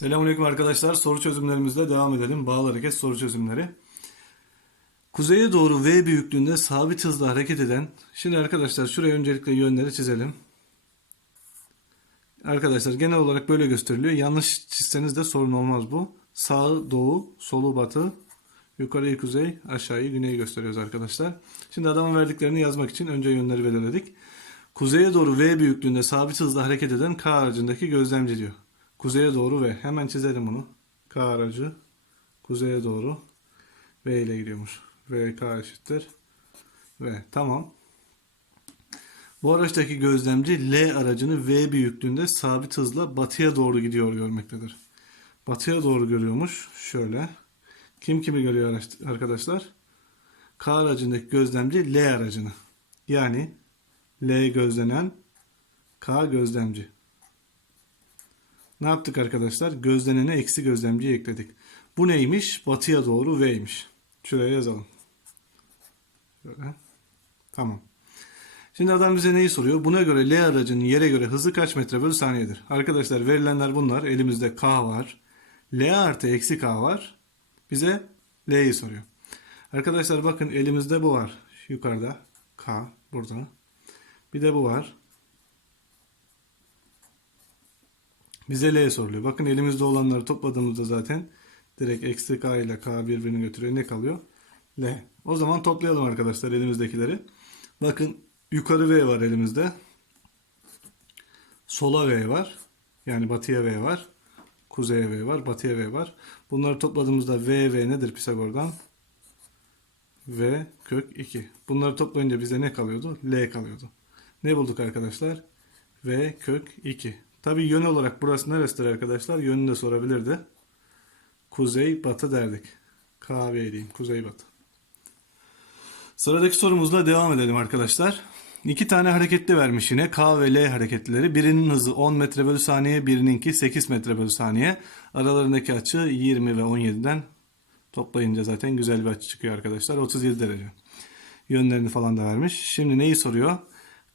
Selamünaleyküm arkadaşlar. Soru çözümlerimizle devam edelim. Bağlı hareket soru çözümleri. Kuzeye doğru V büyüklüğünde sabit hızla hareket eden... Şimdi arkadaşlar şuraya öncelikle yönleri çizelim. Arkadaşlar genel olarak böyle gösteriliyor. Yanlış çizseniz de sorun olmaz bu. Sağı doğu, solu batı, yukarıyı kuzey, aşağıyı güney gösteriyoruz arkadaşlar. Şimdi adamın verdiklerini yazmak için önce yönleri belirledik. Kuzeye doğru V büyüklüğünde sabit hızla hareket eden K aracındaki gözlemci diyor. Kuzeye doğru V. Hemen çizelim bunu. K aracı kuzeye doğru V ile gidiyormuş. VK eşittir V. Tamam. Bu araçtaki gözlemci L aracını V büyüklüğünde sabit hızla batıya doğru gidiyor görmektedir. Batıya doğru görüyormuş. Şöyle. Kim kimi görüyor arkadaşlar? K aracındaki gözlemci L aracını. Yani L gözlenen K gözlemci. Ne yaptık arkadaşlar? Gözlenene eksi gözlemciyi ekledik. Bu neymiş? Batıya doğru V'ymiş. Şuraya yazalım. Şöyle. Tamam. Şimdi adam bize neyi soruyor? Buna göre L aracının yere göre hızı kaç metre bölü saniyedir? Arkadaşlar verilenler bunlar. Elimizde K var. L artı eksi K var. Bize L'yi soruyor. Arkadaşlar bakın elimizde bu var. Yukarıda. K burada. Bir de bu var. Bize L soruluyor. Bakın elimizde olanları topladığımızda zaten direkt eksi K ile K birbirini götürüyor. Ne kalıyor? L. O zaman toplayalım arkadaşlar elimizdekileri. Bakın yukarı V var elimizde. Sola V var. Yani batıya V var. Kuzeye V var. Batıya V var. Bunları topladığımızda V V nedir Pisagor'dan? V kök 2. Bunları toplayınca bize ne kalıyordu? L kalıyordu. Ne bulduk arkadaşlar? V kök 2. Tabi yön olarak burası neresidir arkadaşlar? Yönünü de sorabilirdi. Kuzey batı derdik. KV diyeyim. Kuzey batı. Sıradaki sorumuzla devam edelim arkadaşlar. İki tane hareketli vermiş yine. K ve L hareketlileri. Birinin hızı 10 metre bölü saniye, birininki 8 metre bölü saniye. Aralarındaki açı 20 ve 17'den toplayınca zaten güzel bir açı çıkıyor arkadaşlar. 37 derece. Yönlerini falan da vermiş. Şimdi neyi soruyor?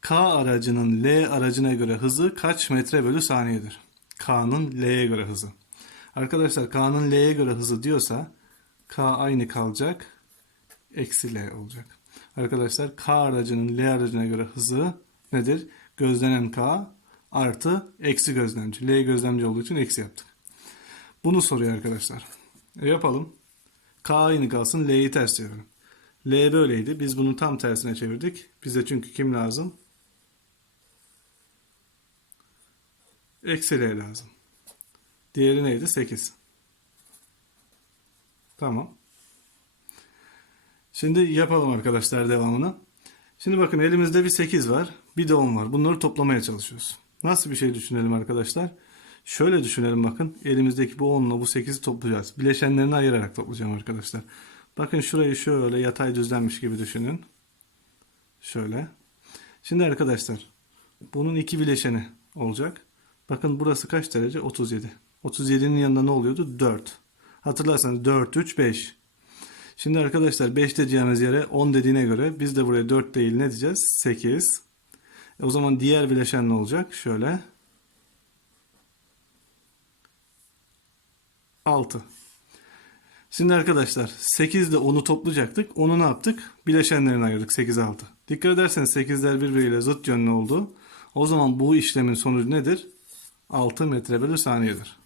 K aracının L aracına göre hızı kaç metre bölü saniyedir? K'nın L'ye göre hızı. Arkadaşlar K'nın L'ye göre hızı diyorsa K aynı kalacak. Eksi L olacak. Arkadaşlar K aracının L aracına göre hızı nedir? Gözlenen K artı eksi gözlemci. L gözlemci olduğu için eksi yaptık. Bunu soruyor arkadaşlar. E yapalım. K aynı kalsın. L'yi ters çevirelim. L böyleydi. Biz bunu tam tersine çevirdik. Bize çünkü kim lazım? Eksi lazım. Diğeri neydi? 8. Tamam. Şimdi yapalım arkadaşlar devamını. Şimdi bakın elimizde bir 8 var. Bir de 10 var. Bunları toplamaya çalışıyoruz. Nasıl bir şey düşünelim arkadaşlar? Şöyle düşünelim bakın. Elimizdeki bu 10 ile bu 8'i toplayacağız. Bileşenlerini ayırarak toplayacağım arkadaşlar. Bakın şurayı şöyle yatay düzlenmiş gibi düşünün. Şöyle. Şimdi arkadaşlar bunun iki bileşeni olacak. Bakın burası kaç derece? 37. 37'nin yanında ne oluyordu? 4. Hatırlarsanız 4, 3, 5. Şimdi arkadaşlar 5 diyeceğimiz yere 10 dediğine göre biz de buraya 4 değil ne diyeceğiz? 8. E o zaman diğer bileşen ne olacak? Şöyle. 6. Şimdi arkadaşlar 8 ile 10'u toplayacaktık. Onu ne yaptık? Bileşenlerini ayırdık 8 6. Dikkat ederseniz 8'ler birbiriyle zıt yönlü oldu. O zaman bu işlemin sonucu nedir? 6 metre bölü saniyedir.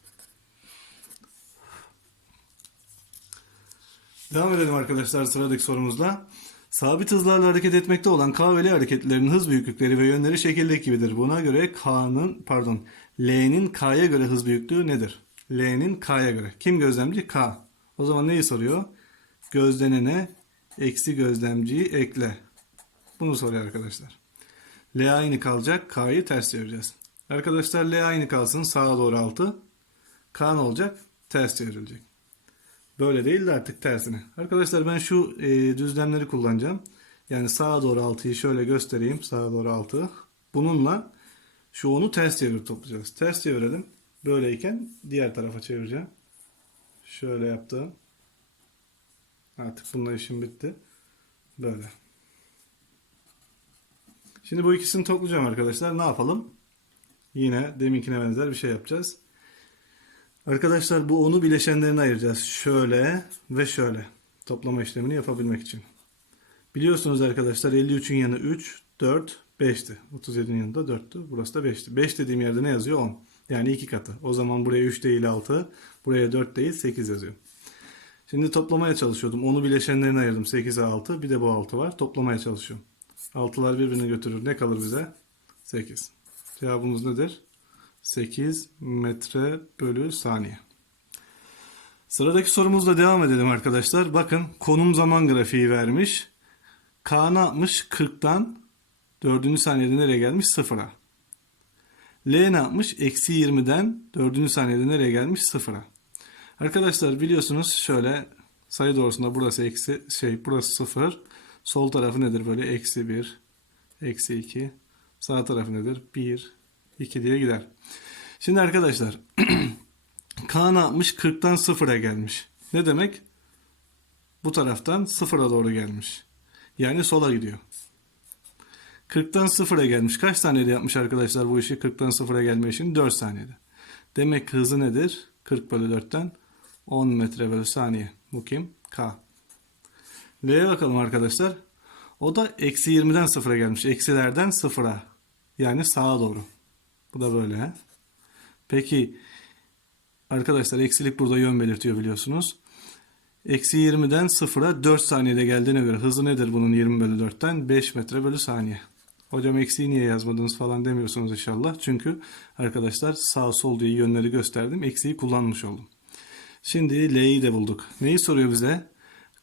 Devam edelim arkadaşlar sıradaki sorumuzla. Sabit hızlarla hareket etmekte olan K ve L hareketlerinin hız büyüklükleri ve yönleri şekildeki gibidir. Buna göre K'nın pardon L'nin K'ya göre hız büyüklüğü nedir? L'nin K'ya göre. Kim gözlemci? K. O zaman neyi soruyor? Gözlenene eksi gözlemciyi ekle. Bunu soruyor arkadaşlar. L aynı kalacak. K'yı ters çevireceğiz. Arkadaşlar L aynı kalsın. Sağa doğru 6. K ne olacak? Ters çevrilecek. Böyle değil de artık tersine. Arkadaşlar ben şu e, düzlemleri kullanacağım. Yani sağa doğru 6'yı şöyle göstereyim. Sağa doğru 6. Bununla şu onu ters çevir toplayacağız. Ters çevirelim. Böyleyken diğer tarafa çevireceğim. Şöyle yaptım. Artık bununla işim bitti. Böyle. Şimdi bu ikisini toplayacağım arkadaşlar. Ne yapalım? Yine deminkine benzer bir şey yapacağız. Arkadaşlar bu onu bileşenlerine ayıracağız. Şöyle ve şöyle. Toplama işlemini yapabilmek için. Biliyorsunuz arkadaşlar 53'ün yanı 3, 4, 5'ti. 37'nin yanında 4'tü. Burası da 5'ti. 5 dediğim yerde ne yazıyor? 10. Yani 2 katı. O zaman buraya 3 değil 6. Buraya 4 değil 8 yazıyor. Şimdi toplamaya çalışıyordum. Onu bileşenlerine ayırdım. 8'e 6. Bir de bu 6 var. Toplamaya çalışıyorum. 6'lar birbirini götürür. Ne kalır bize? 8. Cevabımız nedir? 8 metre bölü saniye. Sıradaki sorumuzla devam edelim arkadaşlar. Bakın konum zaman grafiği vermiş. K ne yapmış? 40'tan 4. saniyede nereye gelmiş? 0'a. L ne yapmış? Eksi 20'den 4. saniyede nereye gelmiş? 0'a. Arkadaşlar biliyorsunuz şöyle sayı doğrusunda burası eksi şey burası 0. Sol tarafı nedir böyle? Eksi 1, eksi 2. Sağ tarafı nedir? 1, 2 diye gider. Şimdi arkadaşlar K ne yapmış? 40'tan 0'a gelmiş. Ne demek? Bu taraftan 0'a doğru gelmiş. Yani sola gidiyor. 40'tan 0'a gelmiş. Kaç saniyede yapmış arkadaşlar bu işi? 40'tan 0'a gelme işini 4 saniyede. Demek hızı nedir? 40 bölü 4'ten 10 metre bölü saniye. Bu kim? K. L'ye bakalım arkadaşlar. O da eksi 20'den 0'a gelmiş. Eksilerden 0'a. Yani sağa doğru. Bu da böyle. Peki arkadaşlar eksilik burada yön belirtiyor biliyorsunuz. Eksi 20'den 0'a 4 saniyede geldiğine göre hızı nedir bunun 20 bölü 4'ten? 5 metre bölü saniye. Hocam eksiği niye yazmadınız falan demiyorsunuz inşallah. Çünkü arkadaşlar sağ sol diye yönleri gösterdim. Eksiği kullanmış oldum. Şimdi L'yi de bulduk. Neyi soruyor bize?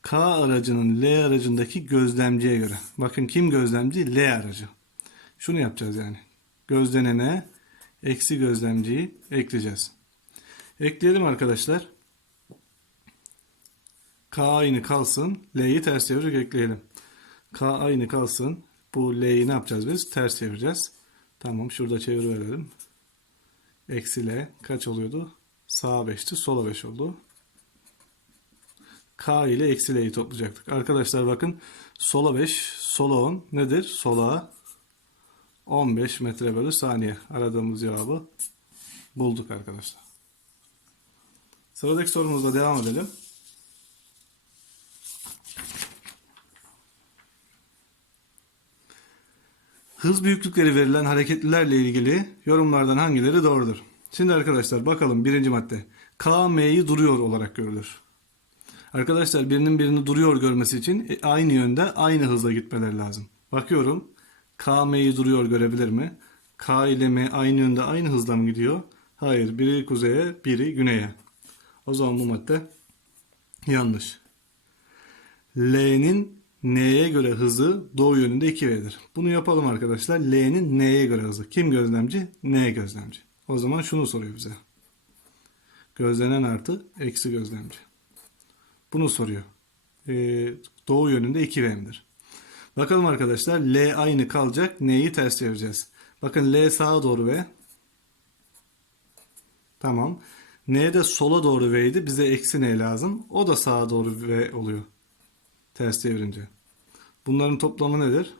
K aracının L aracındaki gözlemciye göre. Bakın kim gözlemci? L aracı. Şunu yapacağız yani. Gözlenene eksi gözlemciyi ekleyeceğiz. Ekleyelim arkadaşlar. K aynı kalsın. L'yi ters çevirerek ekleyelim. K aynı kalsın. Bu L'yi ne yapacağız biz? Ters çevireceğiz. Tamam şurada çevir verelim. Eksi L kaç oluyordu? Sağa 5'ti. Sola 5 oldu. K ile eksi L'yi toplayacaktık. Arkadaşlar bakın sola 5, sola 10 nedir? Sola 15 metre bölü saniye. Aradığımız cevabı bulduk arkadaşlar. Sıradaki sorumuzla devam edelim. Hız büyüklükleri verilen hareketlilerle ilgili yorumlardan hangileri doğrudur? Şimdi arkadaşlar bakalım birinci madde. K, M'yi duruyor olarak görülür. Arkadaşlar birinin birini duruyor görmesi için e, aynı yönde aynı hızla gitmeleri lazım. Bakıyorum. K, M'yi duruyor görebilir mi? K ile M aynı yönde aynı hızla mı gidiyor? Hayır. Biri kuzeye, biri güneye. O zaman bu madde yanlış. L'nin N'ye göre hızı doğu yönünde 2V'dir. Bunu yapalım arkadaşlar. L'nin N'ye göre hızı. Kim gözlemci? N gözlemci. O zaman şunu soruyor bize. Gözlenen artı eksi gözlemci. Bunu soruyor. Ee, doğu yönünde 2V'mdir. Bakalım arkadaşlar. L aynı kalacak. N'yi ters çevireceğiz. Bakın L sağa doğru V. Tamam. N de sola doğru V'ydi. Bize eksi N lazım. O da sağa doğru V oluyor. Ters çevirince. Bunların toplamı nedir?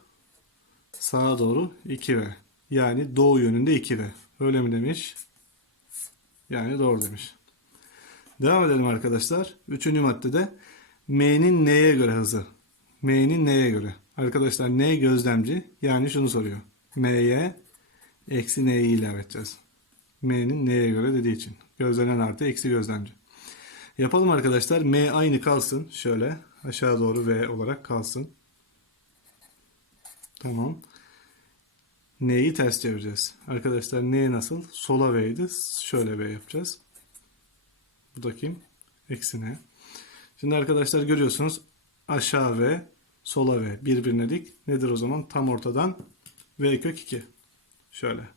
Sağa doğru 2V. Yani doğu yönünde 2V. Öyle mi demiş? Yani doğru demiş. Devam edelim arkadaşlar. Üçüncü maddede M'nin neye göre hızı? M'nin neye göre? Arkadaşlar N gözlemci. Yani şunu soruyor. M'ye eksi N'yi ilave edeceğiz. M'nin neye göre dediği için. Gözlenen artı eksi gözlemci. Yapalım arkadaşlar. M aynı kalsın. Şöyle aşağı doğru V olarak kalsın. Tamam. N'yi ters çevireceğiz. Arkadaşlar N nasıl? Sola V'ydi. Şöyle V yapacağız. Bu da kim? Eksi N. Şimdi arkadaşlar görüyorsunuz aşağı V, sola V birbirine dik. Nedir o zaman? Tam ortadan V kök 2. Şöyle.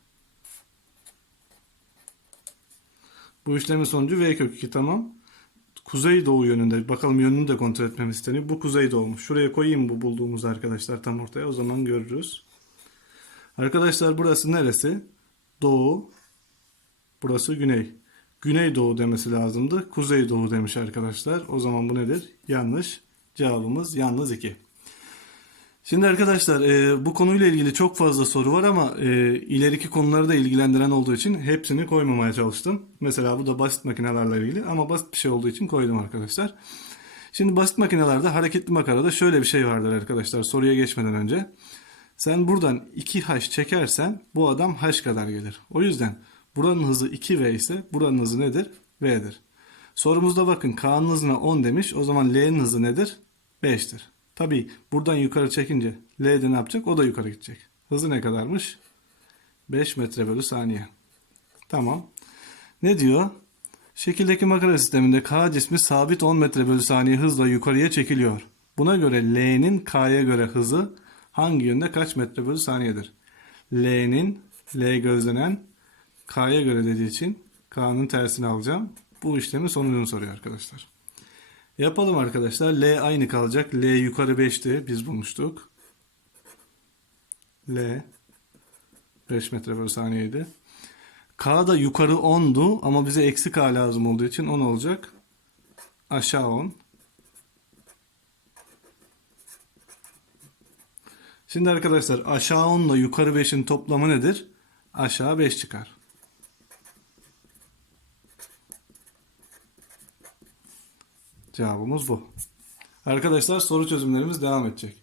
Bu işlemin sonucu V kök 2 tamam. Kuzey doğu yönünde. Bakalım yönünü de kontrol etmemiz isteniyor. Bu kuzey doğumuş. Şuraya koyayım bu bulduğumuz arkadaşlar tam ortaya. O zaman görürüz. Arkadaşlar burası neresi? Doğu. Burası güney. Güney doğu demesi lazımdı. Kuzey doğu demiş arkadaşlar. O zaman bu nedir? Yanlış. Cevabımız yalnız 2. Şimdi arkadaşlar e, bu konuyla ilgili çok fazla soru var ama e, ileriki konuları da ilgilendiren olduğu için hepsini koymamaya çalıştım. Mesela bu da basit makinelerle ilgili ama basit bir şey olduğu için koydum arkadaşlar. Şimdi basit makinelerde hareketli makarada şöyle bir şey vardır arkadaşlar soruya geçmeden önce. Sen buradan 2h çekersen bu adam h kadar gelir. O yüzden buranın hızı 2v ise buranın hızı nedir? v'dir. Sorumuzda bakın K'nın hızına 10 demiş. O zaman L'nin hızı nedir? 5'tir. Tabii buradan yukarı çekince L de ne yapacak? O da yukarı gidecek. Hızı ne kadarmış? 5 metre bölü saniye. Tamam. Ne diyor? Şekildeki makara sisteminde K cismi sabit 10 metre bölü saniye hızla yukarıya çekiliyor. Buna göre L'nin K'ya göre hızı hangi yönde kaç metre bölü saniyedir? L'nin L gözlenen K'ya göre dediği için K'nın tersini alacağım. Bu işlemin sonucunu soruyor arkadaşlar. Yapalım arkadaşlar. L aynı kalacak. L yukarı 5'ti. Biz bulmuştuk. L 5 metre bölü saniyeydi. K da yukarı 10'du ama bize eksi K lazım olduğu için 10 olacak. Aşağı 10. Şimdi arkadaşlar aşağı 10 ile yukarı 5'in toplamı nedir? Aşağı 5 çıkar. Cevabımız bu. Arkadaşlar soru çözümlerimiz devam edecek.